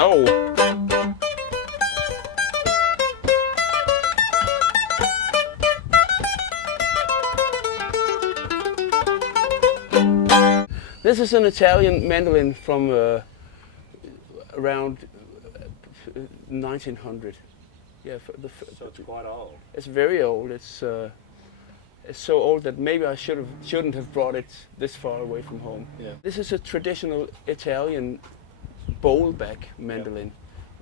Oh! This is an Italian mandolin from around 1900. Yeah, So it's quite old. It's very old. It's so old that maybe I shouldn't have brought it this far away from home. Yeah. This is a traditional Italian bowl back mandolin,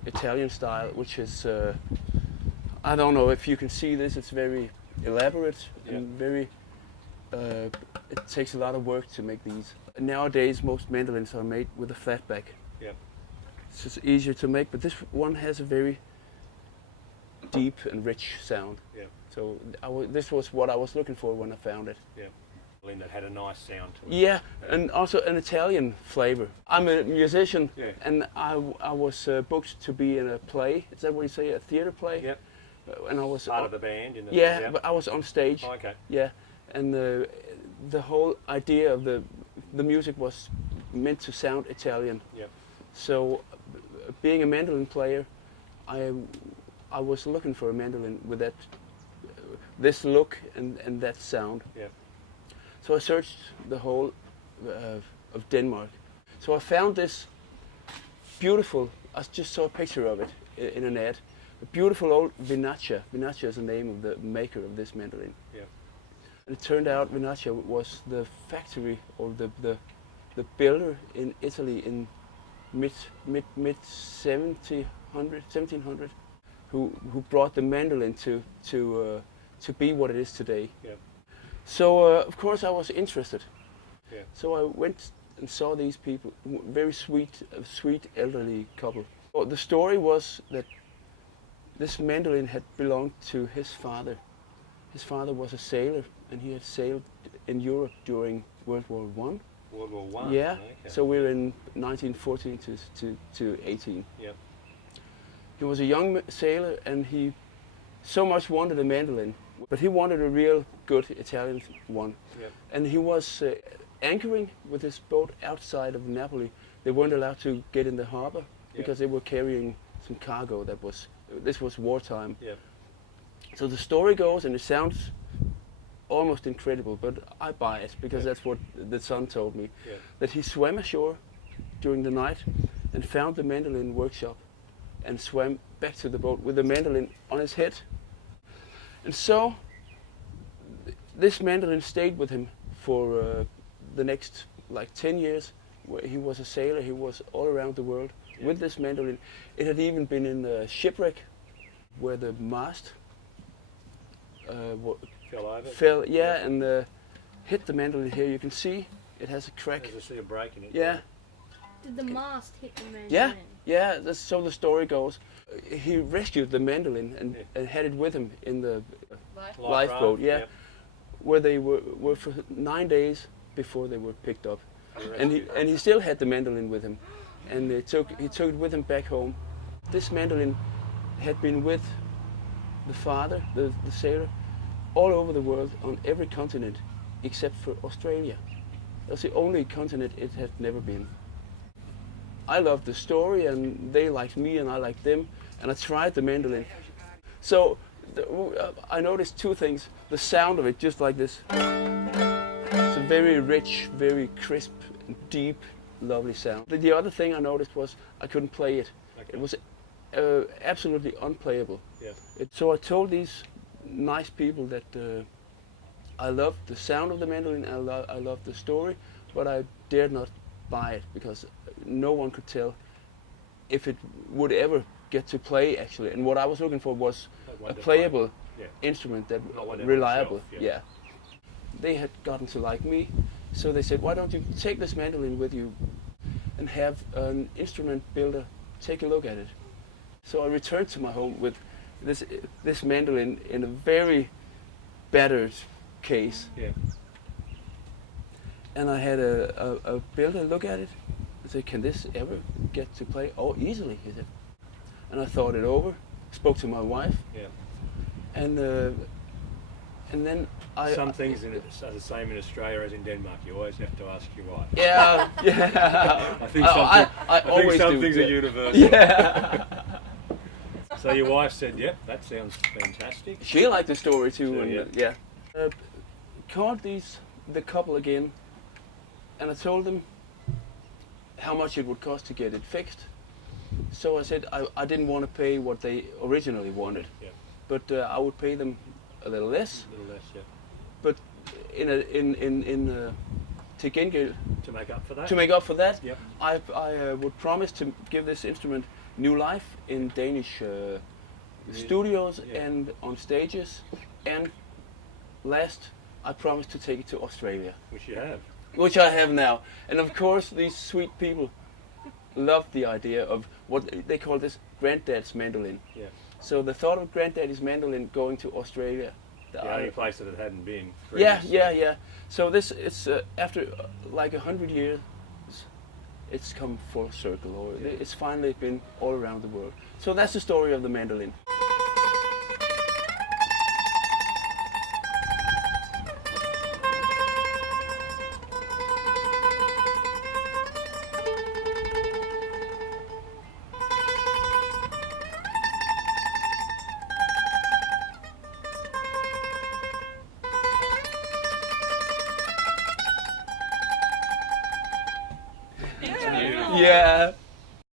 Italian style, which is I don't know if you can see this. It's very elaborate and very. It takes a lot of work to make these. Nowadays, most mandolins are made with a flat back. Yeah. It's just easier to make, but this one has a very deep and rich sound. Yeah. So this was what I was looking for when I found it. Yeah. That had a nice sound to it. Yeah, and also an Italian flavor. I'm a musician, and I was booked to be in a play. Is that what you say? A theater play? Yeah. And I was part of the band. Yeah, but I was on stage. Oh, okay. Yeah, and the whole idea of the music was meant to sound Italian. Yeah. So, being a mandolin player, I was looking for a mandolin with that this look and that sound. Yeah. So I searched the whole of Denmark. So I found this beautiful. I just saw a picture of it in an ad. A beautiful old Vinaccia. Vinaccia is the name of the maker of this mandolin. Yeah. And it turned out Vinaccia was the factory or the builder in Italy in mid 1700, who brought the mandolin to be what it is today. Yeah. So of course I was interested. Yeah. So I went and saw these people, very sweet elderly couple. Well, the story was that this mandolin had belonged to his father. His father was a sailor, and he had sailed in Europe during World War I. World War I. Yeah. Okay. So we were in 1914 to 18. Yeah. He was a young sailor, and he so much wanted a mandolin, but he wanted a real good Italian one. Yeah. And he was anchoring with his boat outside of Napoli. They weren't allowed to get in the harbor because they were carrying some cargo that was. This was wartime. Yeah. So the story goes, and it sounds almost incredible, but I buy it because that's what the son told me. Yeah. That he swam ashore during the night and found the mandolin workshop and swam back to the boat with the mandolin on his head. And so this mandolin stayed with him for the next 10 years. He was a sailor. He was all around the world with this mandolin. It had even been in a shipwreck where the mast fell over. And hit the mandolin here. You can see it has a crack. There's a break in it. Yeah. Did the mast hit the mandolin? Yeah. That's so the story goes. He rescued the mandolin and had it with him in the lifeboat. Yeah. Where they were for 9 days before they were picked up. And he still had the mandolin with him, and he took it with him back home. This mandolin had been with the father, the sailor, all over the world on every continent except for Australia. That's the only continent it had never been. I loved the story, and they liked me, and I liked them, and I tried the mandolin. So I noticed two things: the sound of it, just like this. It's a very rich, very crisp, deep, lovely sound. The other thing I noticed was I couldn't play it. Okay. It was absolutely unplayable. Yeah. So I told these nice people that I loved the sound of the mandolin, and I loved the story, but I dared not buy it because no one could tell if it would ever get to play actually. And what I was looking for was a playable instrument that reliable. Yeah. They had gotten to like me, so they said, why don't you take this mandolin with you and have an instrument builder take a look at it. So I returned to my home with this mandolin in a very battered case. Yeah. And I had a builder look at it and say, can this ever get to play? Oh, easily, he said. And I thought it over, spoke to my wife, Yeah. and then Some things are the same in Australia as in Denmark. You always have to ask your wife. Yeah, yeah. I think some things are universal. Yeah. So your wife said, "Yep, that sounds fantastic." She liked the story too, So, and yeah. Called the couple again, and I told them how much it would cost to get it fixed. So I said I didn't want to pay what they originally wanted, Yeah. but I would pay them a little less. A little less, yeah. But to gengæld, To make up for that. to make up for that, Yep. I would promise to give this instrument new life in Danish studios Yeah. and on stages. And last, I promised to take it to Australia, Which you have. which I have now. And of course, these sweet people love the idea of what they call this granddad's mandolin. Yeah. So the thought of granddaddy's mandolin going to Australia. The only place that it hadn't been. Yeah, previously. yeah. So it's after like 100 years, it's come full circle, or it's finally been all around the world. So that's the story of the mandolin. Yeah.